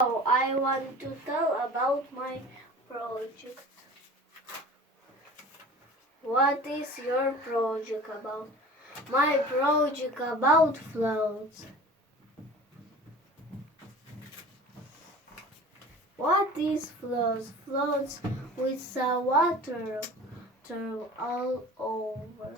Now I want to tell about my project. What is your project about? My project about floats. What is floats? Floats with the water all over.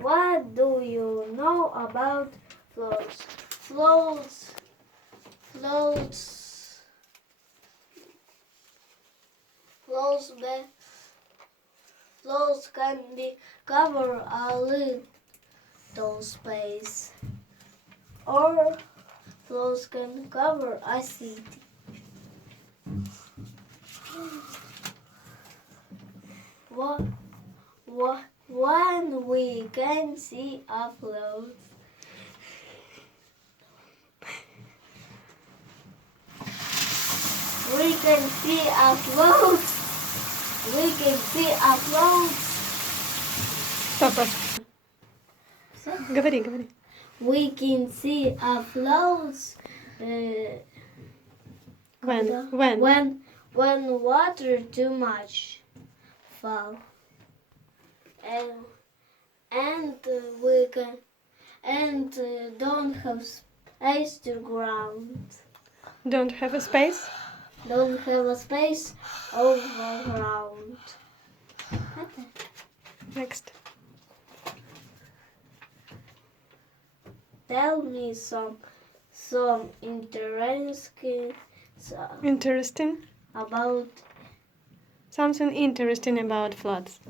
What do you know about floats? Floats can be cover a little space, or floats can cover a city. When we can see a float, we can see a float. We can see a float. Стоп. Говори. We can see a float when water too much fall, and we can don't have space to ground. Don't have a space? Don't have a space over ground. Next. Tell me some Interesting? about Something interesting about floods.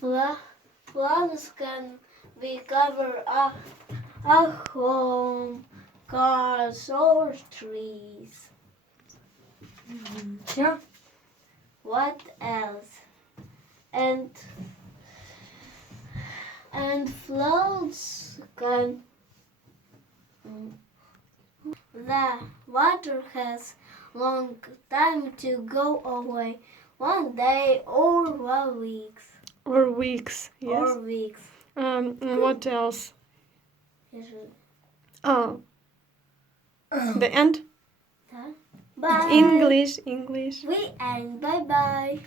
floods can be cover a home, cars, or trees. Yeah. What else? And floods can. The water has long time to go away. One day or 1 week. Or weeks, yes. Or weeks. And what else? Oh. The end? Bye. English. We end. Bye bye.